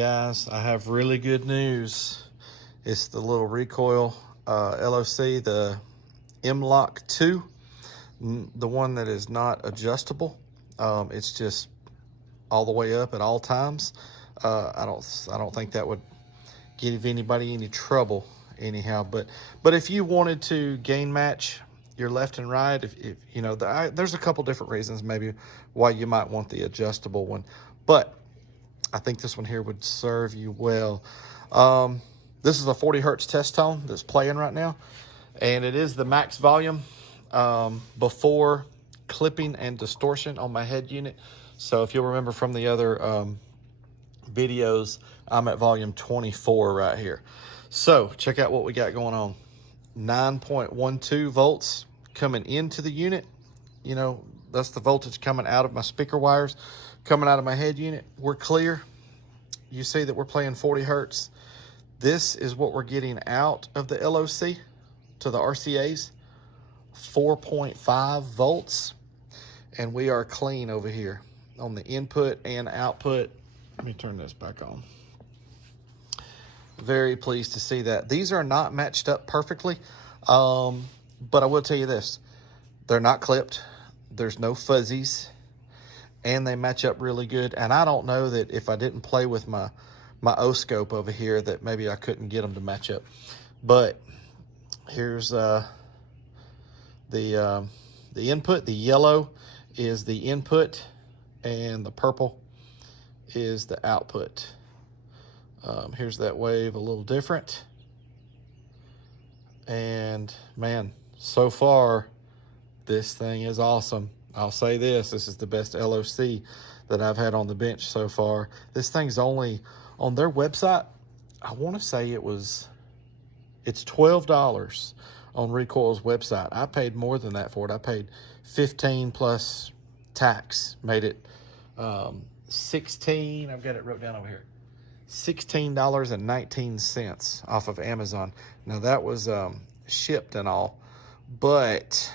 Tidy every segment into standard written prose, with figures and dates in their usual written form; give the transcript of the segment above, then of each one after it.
guys, I have really good news. It's the little Recoil LOC, the MLOC2, the one that is not adjustable. It's just all the way up at all times. I don't think that would give anybody any trouble anyhow. But if you wanted to gain match your left and right, if you know, there's a couple different reasons maybe why you might want the adjustable one, but I think this one here would serve you well. This is a 40 hertz test tone that's playing right now, and it is the max volume before clipping and distortion on my head unit. So if you'll remember from the other videos, I'm at volume 24 right here. So check out what we got going on. 9.12 volts coming into the unit. You know, that's the voltage coming out of my speaker wires, coming out of my head unit. We're clear. You see that we're playing 40 hertz. This is what we're getting out of the LOC to the RCAs, 4.5 volts. And we are clean over here on the input and output. Let me turn this back on. Very pleased to see that. These are not matched up perfectly, but I will tell you this. They're not clipped. There's no fuzzies, and they match up really good. And I don't know that if I didn't play with my O-scope over here that maybe I couldn't get them to match up. But here's the input. The yellow is the input, and the purple is the output. Here's that wave, a little different. And man, so far, this thing is awesome. I'll say this is the best LOC that I've had on the bench so far. This thing's only, on their website, I want to say it's $12 on Recoil's website. I paid more than that for it. I paid $15 plus tax, made it $16, I've got it wrote down over here, $16.19 off of Amazon. Now that was shipped and all, but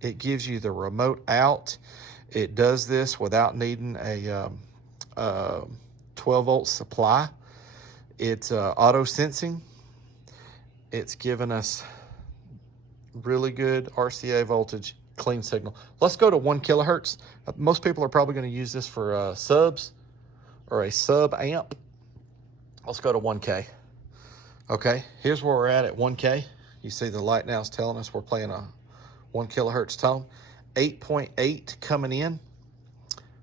it gives you the remote out. It does this without needing a 12 volt supply. It's auto sensing. It's given us really good RCA voltage, clean signal. Let's go to 1 kilohertz. Most people are probably going to use this for subs or a sub amp. Let's go to 1K. Okay, here's where we're at 1K. You see the light now is telling us we're playing a 1 kilohertz tone. 8.8 coming in,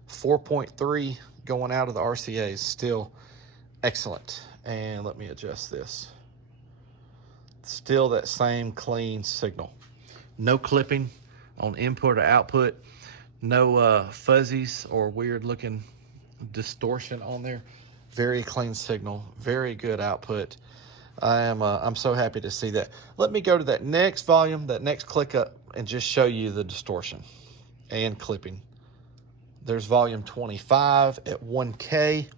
4.3 going out of the RCAs. Still excellent. And let me adjust this. Still that same clean signal. No clipping on input or output. No fuzzies or weird looking distortion on there. Very clean signal, very good output. I'm so happy to see that. Let me go to that next volume, that next click up, and just show you the distortion and clipping. There's volume 25 at 1K.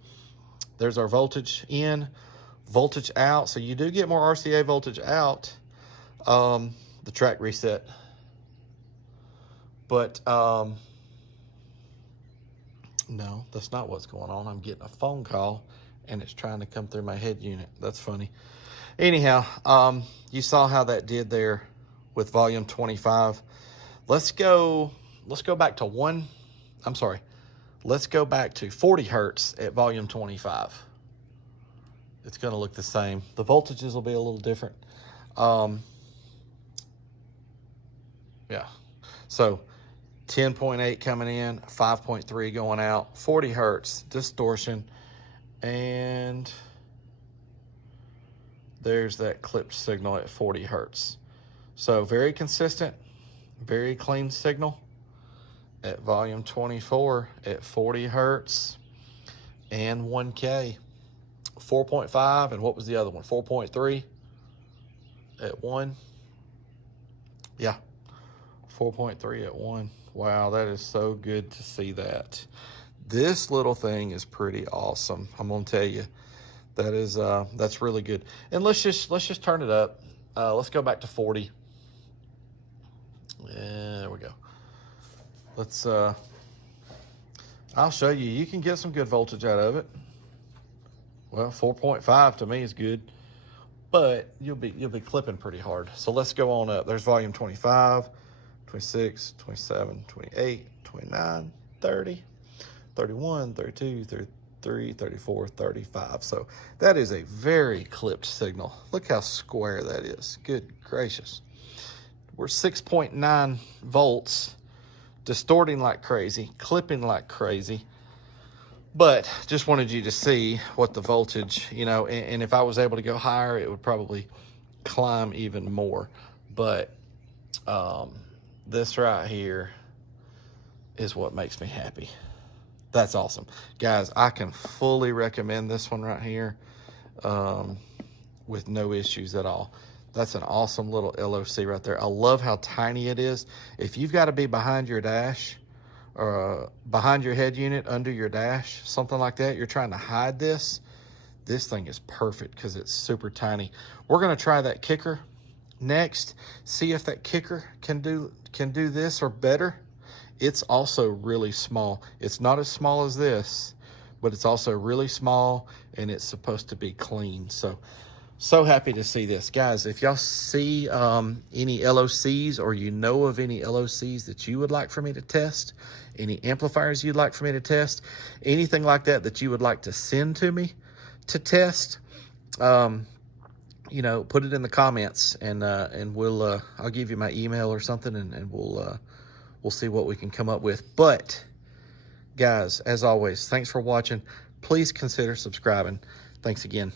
There's our voltage in, voltage out. So you do get more RCA voltage out, the track reset. But no, that's not what's going on. I'm getting a phone call and it's trying to come through my head unit. That's funny. Anyhow, you saw how that did there with volume 25. Let's go back to let's go back to 40 hertz at volume 25. It's going to look the same. The voltages will be a little different. Yeah. So 10.8 coming in, 5.3 going out, 40 hertz distortion, and there's that clipped signal at 40 hertz. So very consistent, very clean signal at volume 24 at 40 hertz and 1K. 4.5, and what was the other one? 4.3 at 1. Yeah, 4.3 at 1. Wow, that is so good to see that. This little thing is pretty awesome. I'm gonna tell you, that is that's really good. And let's just turn it up. Let's go back to 40. Yeah, there we go. Let's I'll show you. You can get some good voltage out of it. Well, 4.5 to me is good, but you'll be clipping pretty hard. So let's go on up. There's volume 25, 26, 27, 28, 29, 30, 31, 32, 33, 34, 35. So that is a very clipped signal. Look how square that is. Good gracious. We're 6.9 volts, distorting like crazy, clipping like crazy. But just wanted you to see what the voltage, you know, and if I was able to go higher, it would probably climb even more. But this right here is what makes me happy. That's awesome. Guys, I can fully recommend this one right here with no issues at all. That's an awesome little LOC right there. I love how tiny it is. If you've got to be behind your dash, or behind your head unit, under your dash, something like that, you're trying to hide this thing is perfect because it's super tiny. We're going to try that kicker next, see if that kicker can do this or better. It's also really small. It's not as small as this, but it's also really small, and it's supposed to be clean. So happy to see this. Guys, if y'all see any LOCs, or you know of any LOCs that you would like for me to test, any amplifiers you'd like for me to test, anything like that you would like to send to me to test, you know, put it in the comments, and we'll I'll give you my email or something, and we'll see what we can come up with. But guys, as always, thanks for watching. Please consider subscribing. Thanks again.